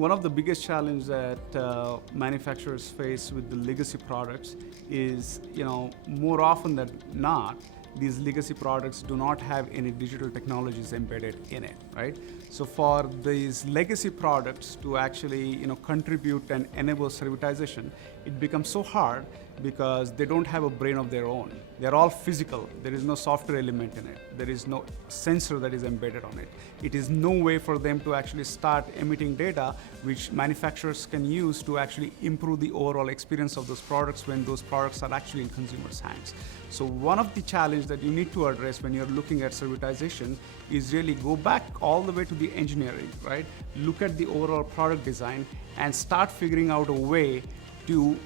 one of the biggest challenges that manufacturers face with the legacy products is, more often than not, these legacy products do not have any digital technologies embedded in it, right? So for these legacy products to actually, contribute and enable servitization, it becomes so hard because they don't have a brain of their own. They're all physical. There is no software element in it. There is no sensor that is embedded on it. It is no way for them to actually start emitting data which manufacturers can use to actually improve the overall experience of those products when those products are actually in consumers' hands. So one of the challenges that you need to address when you're looking at servitization is really go back all the way to the engineering, right? Look at the overall product design and start figuring out a way to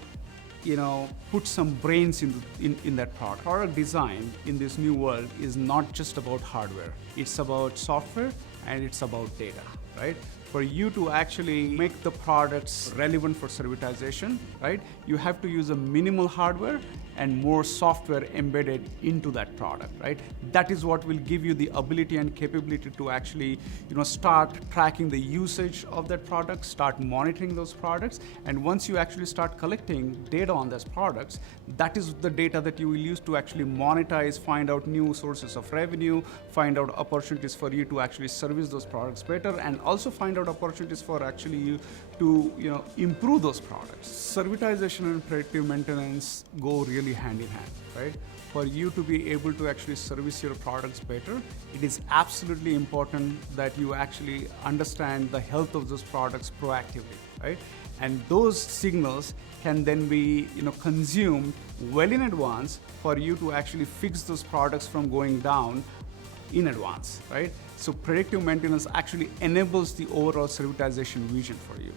put some brains in that product. Product design in this new world is not just about hardware. It's about software and it's about data, right? For you to actually make the products relevant for servitization, right, you have to use a minimal hardware and more software embedded into that product, right? That is what will give you the ability and capability to actually, start tracking the usage of that product, start monitoring those products, and once you actually start collecting data on those products, that is the data that you will use to actually monetize, find out new sources of revenue, find out opportunities for you to actually service those products better, and also find out opportunities for actually you to improve those products. Servitization and predictive maintenance go really hand in hand, right? For you to be able to actually service your products better, it is absolutely important that you actually understand the health of those products proactively, right? And those signals can then be consumed well in advance for you to actually fix those products from going down in advance, right? So predictive maintenance actually enables the overall servitization vision for you.